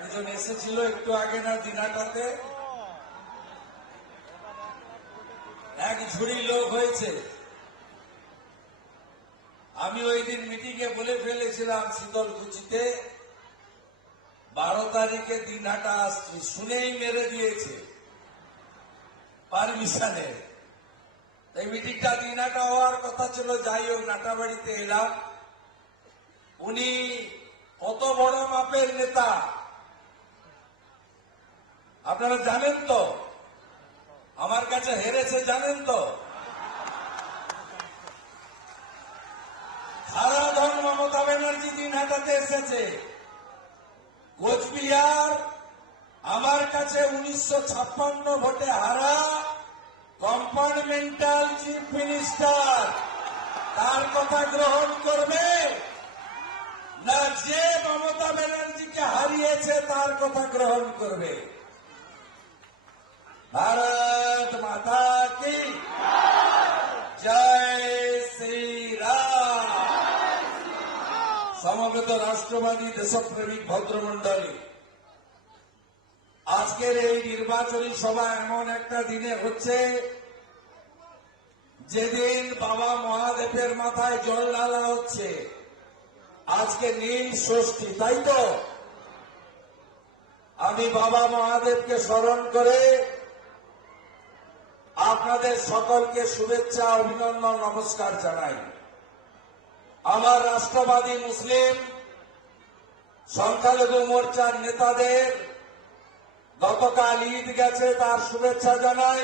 একজন এসেছিল একটু আগে না দিনাটাতে? এক ঝুড়ি লোক হয়েছে। আমি ওই দিন মিটিংয়ে বলে ফেলেছিলাম শীতলকুচিতে বারো তারিখে দিনহাটা আসছি, শুনেই মেরে দিয়েছে। পারমিশনে। এই মিটিংটা দিনহাটা হওয়ার কথা ছিল, যাই হোক, নাটাবাড়িতে এলাম। উনি কত বড় মাপের নেতা। আপনারা জানেন তো? আমার কাছে হেরেছে, জানেন তো? সারাধন মমতা ব্যানার্জি দিন হাটাতে এসেছে। কোচবিহার আমার কাছে উনিশশো ছাপ্পান্ন ভোটে হারা কম্পার্টমেন্টাল চিফ মিনিস্টার। তার কথা গ্রহণ করবে? না, যে মমতা ব্যানার্জিকে হারিয়েছে, তার কথা গ্রহণ করবে। ভারত মাতা কি জয় শ্রীরাম সমবেত রাষ্ট্রবাদী দেশপ্রেমিক ভদ্রমন্ডলী আজকের এই নির্বাচনী সভা এমন একটা দিনে হচ্ছে, যেদিন বাবা মহাদেবের মাথায় জল ঢালা হচ্ছে। আজকে নীল ষষ্ঠী, তাই তো? আমি বাবা মহাদেবকে স্মরণ করে আপনাদের সকলকে শুভেচ্ছা, অভিনন্দন, নমস্কার জানাই। আমার রাষ্ট্রবাদী মুসলিম সংখ্যালঘু মোর্চার নেতাদের গতকাল ঈদ গেছে, তার শুভেচ্ছা জানাই।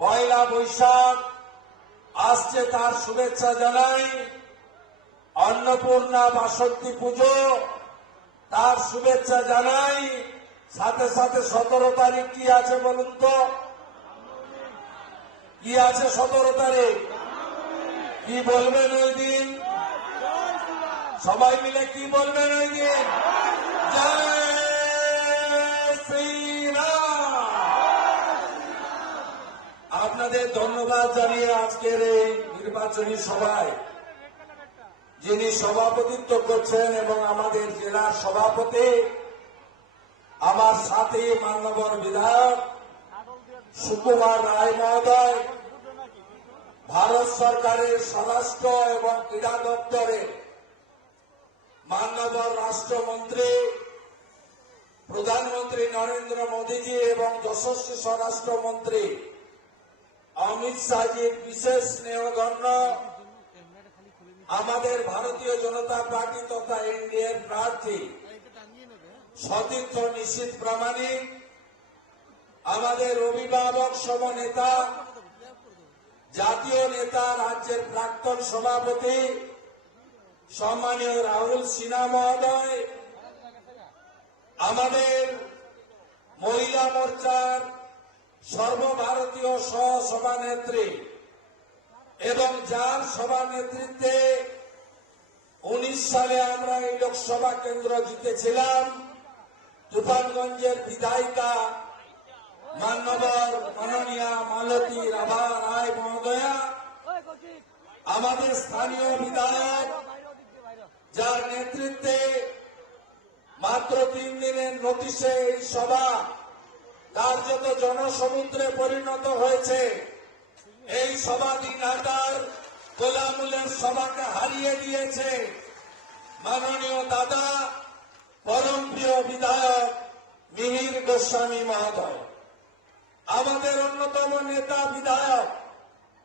পয়লা বৈশাখ আসছে, তার শুভেচ্ছা জানাই। অন্নপূর্ণা বাসন্তী পুজো, তার শুভেচ্ছা জানাই। সাথে সাথে সতেরো তারিখ কি আছে বলুন তো? কি আছে সতেরো তারিখ? কি বলবেন ওই দিন? সবাই মিলে কি বলবেন ওই দিন? আপনাদের ধন্যবাদ জানিয়ে আজকের এই নির্বাচনী সভায়, যিনি সভাপতিত্ব করছেন এবং আমাদের জেলার সভাপতি, আমার সাথে মান্যবর বিধায়ক সুকুমার রায় মহোদয় ভারত সরকারের স্বরাষ্ট্র এবং ক্রীড়া দপ্তরের মান্যবর রাষ্ট্রমন্ত্রী, প্রধানমন্ত্রী নরেন্দ্র মোদীজি এবং যশস্বী স্বরাষ্ট্রমন্ত্রী অমিত শাহজির বিশেষ স্নেহধন্য আমাদের ভারতীয় জনতা পার্টি তথা এনডিএর প্রার্থী সতীর্থ নিশ্চিত প্রামাণিক, আমাদের অভিভাবক সম নেতা জাতীয় নেতা রাজ্যের প্রাক্তন সভাপতি সম্মানীয় রাহুল সিনহা মহোদয়, আমাদের মহিলা মোর্চার সর্বভারতীয় সহ সভানেত্রী এবং যার সভা নেতৃত্বে উনিশ সালে আমরা এই লোকসভা কেন্দ্র জিতেছিলাম, তুফানগঞ্জের বিধায়িকা মান্যবর মাননীয়া মালতী রাভা রায় মহোদয়া, আমাদের স্থানীয় বিধায়ক, যার নেতৃত্বে মাত্র তিন দিনের নোটিশে এই সভা কার্যত জনসমুদ্রে পরিণত হয়েছে। এই সভা দিনহাটার কোলামুলের সভাকে হারিয়ে দিয়েছে। মাননীয় দাদা, পরম প্রিয় বিধায়ক মিহির গোস্বামী মহোদয়। আমাদের অন্যতম নেতা বিধায়ক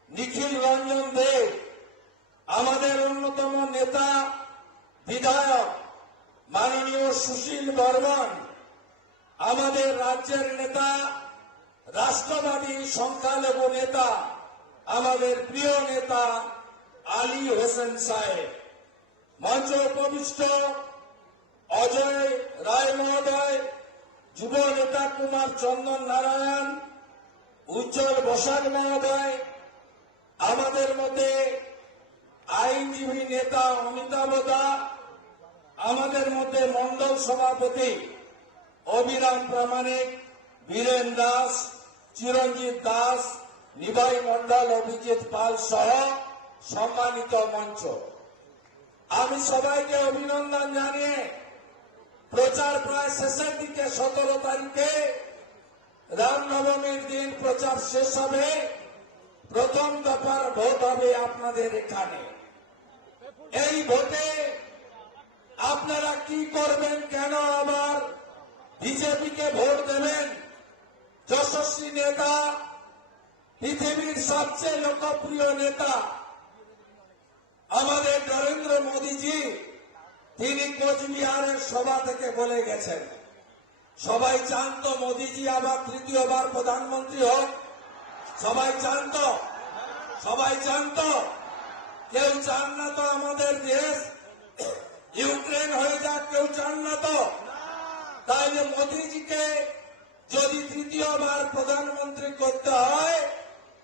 নিখিল রঞ্জন দেব আমাদের অন্যতম নেতা বিধায়ক মাননীয় সুশীল বর্মন, আমাদের রাজ্যের নেতা, রাষ্ট্রবাদী সংখ্যালঘু নেতা, আমাদের প্রিয় নেতা আলী হোসেন সাহেব। মঞ্চ উপবিষ্ট অজয় রায় মহোদয় যুব নেতা কুমার চন্দন নারায়ণ উজ্জ্বল বসাক মহোদয়, আমাদের মধ্যে আইনজীবী নেতা অমিতাভ দা, আমাদের মধ্যে মন্ডল সভাপতি অবিরাম প্রামাণিক, বীরেন দাস, চিরঞ্জিত দাস, নিবাই মন্ডল অভিজিৎ পাল সহ সম্মানিত মঞ্চ। আমি সবাইকে অভিনন্দন জানিয়ে প্রচার প্রায় শেষের দিকে, সতেরো তারিখে রামনবমীর দিন প্রচার শেষ হবে। প্রথম দফার ভোট হবে আপনাদের এখানে। এই ভোটে আপনারা কি করবেন কেন আবার বিজেপিকে ভোট দেবেন? যশস্বী নেতা, পৃথিবীর সবচেয়ে লোকপ্রিয় নেতা আমাদের নরেন্দ্র মোদীজি, তিনি কোচবিহারের সভা থেকে বলে গেছেন। সবাই চান তো মোদীজি আবার তৃতীয়বার প্রধানমন্ত্রী হোক। সবাই চান তো। সবাই চান তো। কেউ চান না তো আমাদের দেশ। ইউক্রেন হয়ে যাক, কেউ চান না তো। তাহলে মোদীজিকে যদি তৃতীয়বার প্রধানমন্ত্রী করতে হয়,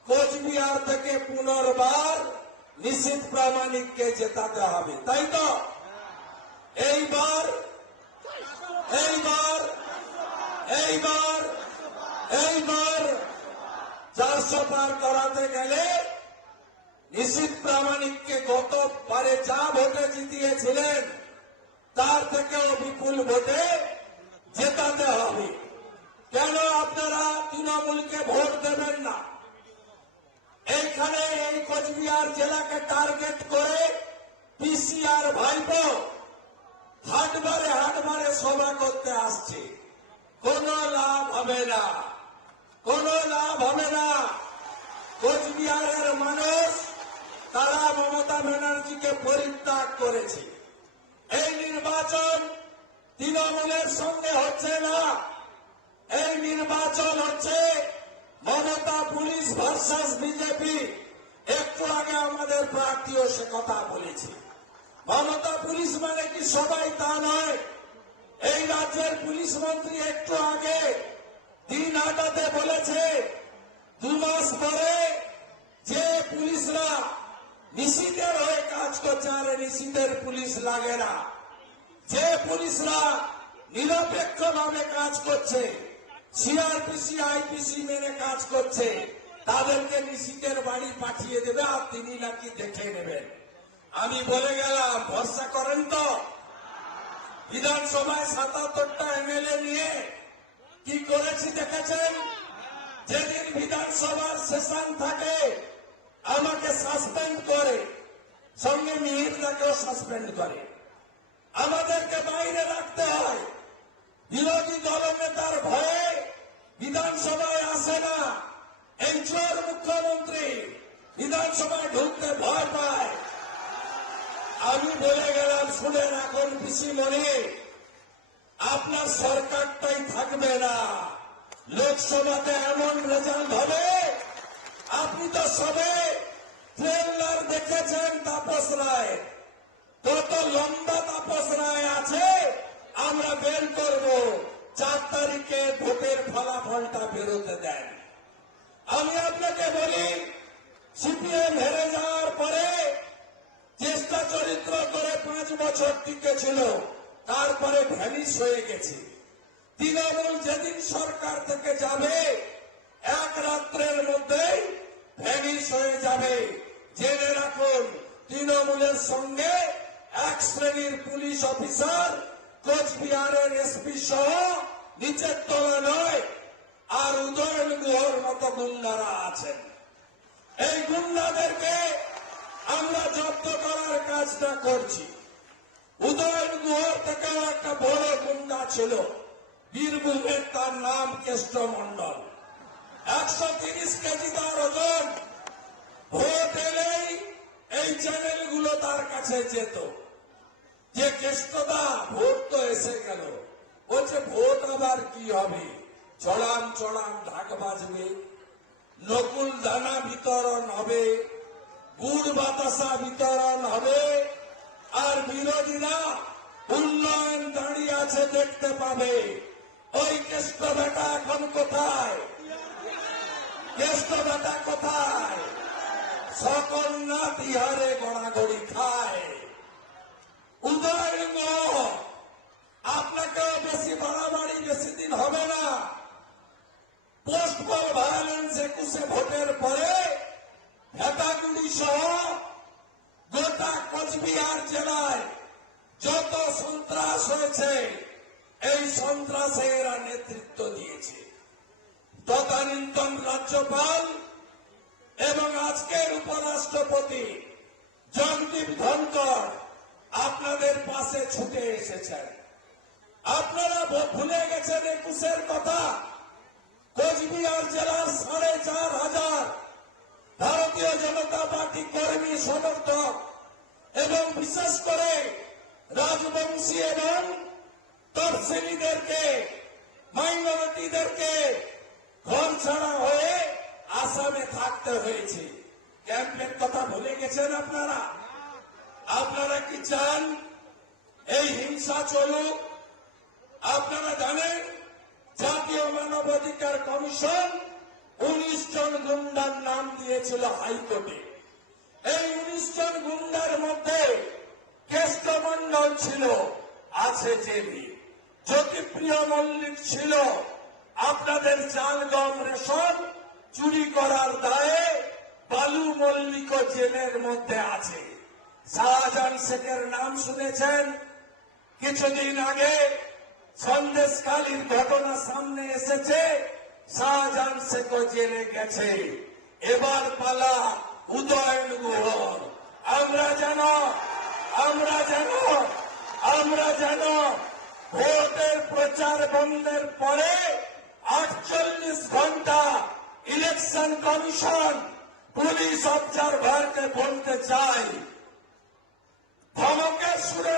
কোচবিহার থেকে পুনর্বার নিশ্চিত প্রামাণিককে জেতাতে হবে, তাই তো? এইবার এইবার এইবার এইবার চারশো পার করাতে গেলে নিশীত প্রামাণিককে গতবারে যা ভোটে জিতিয়েছিলেন, তার থেকেও বিপুল ভোটে জেতাতে হবে। কেন আপনারা তৃণমূলকে ভোট দেবেন না? এইখানে এই কোচবিহার জেলাকে টার্গেট করে পিসিআর ভাইপো হাটবারে হাটবারে সভা করতে আসছে। কোন লাভ হবে না। কোন লাভ হবে না। কোচবিহারের মানুষ তারা মমতা ব্যানার্জিকে পরিত্যাগ করেছে। এই নির্বাচন তৃণমূলের সঙ্গে হচ্ছে না। এই নির্বাচন হচ্ছে মমতা পুলিশ ভার্সাস বিজেপি। একটু আগে আমাদের প্রার্থীও সে কথা বলেছে। মমতা পুলিশ মানে কি সবাই তা নয়। এই রাজ্যের পুলিশ মন্ত্রী একটু আগে দিন হাটাতে বলেছে, দু মাস পরে যে পুলিশরা নিশীতের হয়ে কাজ করছে, আর নিশীতের পুলিশ লাগে না। যে পুলিশরা নিরপেক্ষ ভাবে কাজ করছে, সিআরপিসি, আইপিসি মেনে কাজ করছে, তাদেরকে নিশীতের বাড়ি পাঠিয়ে দেবে আর তিনি নাকি দেখে নেবেন। আমি বলে গেলাম, ভরসা করেন তো। বিধানসভায় সাতাত্তরটা এমএলএ নিয়ে কি করেছি দেখেছেন? যেদিন বিধানসভার সেশন থাকে, আমাকে সাসপেন্ড করে। সঙ্গে মিহির মিহিরদাকেও সাসপেন্ড করে। আমাদেরকে বাইরে রাখতে হয়। বিরোধী দলনেতার ভয়ে বিধানসভায় আসে না। চোর মুখ্যমন্ত্রী বিধানসভায় ঢুকতে ভয় পায়। আমি বলে গেলাম শুনে রাখুন পিসিমণি আপনার সরকারটাই থাকবে না। লোকসভাতে এমন রেজাল্ট হবে, আপনি তো সবে ট্রেলার দেখেছেন তাপস রায়। কত লম্বা তাপস রায় আছে, আমরা বের করব। চার তারিখে ভোটের ফলাফলটা বেরোতে দেন। আমি আপনাকে বলি, সিপিএম হেরে যাওয়ার পরে চেষ্টা করে পাঁচ বছর টিকে ছিল, তারপরে ভ্যানিশ হয়ে গেছে। তৃণমূল যেদিন সরকার থেকে যাবে, এক রাত্রের মধ্যেই ভ্যানিশ হয়ে যাবে। জেনে রাখুন, তৃণমূলের সঙ্গে এক শ্রেণির পুলিশ অফিসার, কোচবিহারের এসপি সহ নিচের তলা নয়, আর উদয়ন গুহর মতো গুন্ডারা আছেন। এই গুন্ডাদেরকে আমরা জব্দ করার কাজটা করছি। উদয়ন গুহর থেকে একটা বড় গুন্ডা ছিল। বীরভূমের তার নাম কেষ্ট মন্ডল একশো তিরিশ কেজি তার ওজন। ভোট এলেই এই চ্যানেলগুলো তার কাছে যেত। যে কেষ্টদা ভোট তো এসে গেল। বলছে, ভোট আবার কি হবে? চড়াম চড়াম ঢাক বাজবে। নকুল দানা বিতরণ হবে। গুড় বাতাসা বিতরণ হবে? আর বিরোধীরা উন্নয়ন দাঁড়িয়ে আছে দেখতে পাবে। ওই কেষ্ট বেটা এখন কোথায়? কেষ্ট বেটা কোথায়? বিহারে গড়াগড়ি খায়। উদয়ন আপনাকে বেশি বাড়াবাড়ি, বেশি দিন হবে না। পোস্ট পোল ভায়োলেন্স একুশে ভোটের পরে আপনারা ভুলে গেছেন একুশের কথা। কোচবিহার জেলার সাড়ে চার হাজার ভারতীয় জনতা পার্টি কর্মী সমর্থক এবং বিশেষ করে রাজবংশী এবং তফসিলিদেরকে, মাইনরিটিদেরকে ঘর ছাড়া হয়ে আসামে থাকতে হয়েছে। ক্যাম্পের কথা ভুলে গেছেন আপনারা? আপনারা কি চান এই হিংসা চলুক আপনারা জানেন, জাতীয় মানবাধিকার কমিশন উনিশ জন গুন্ডার নাম দিয়েছিল হাইকোর্টে। এই উনিশ জন গুন্ডার মধ্যে কেষ্টমন্ডল ছিল, আছে জেবি জ্যোতিপ্রিয় মল্লিক ছিল, আপনাদের চাল গম রেশন চুরি করার দায়ে বালু মল্লিক জেলের মধ্যে আছে। শাহজাহান শেখের নাম শুনেছেন? কিছুদিন আগে সন্দেশকালীর ঘটনা সামনে এসেছে। শাহজাহান শেখ জেলে গেছে। এবার পালা উদয়ন গুহর। আমরা যেন আমরা যেন আমরা যেন ভোটের প্রচার বন্ধের পরে আটচল্লিশ ঘণ্টা ইলেকশন কমিশন পুলিশ অবজারভারকে বলতে চাই। ধমকের সুরে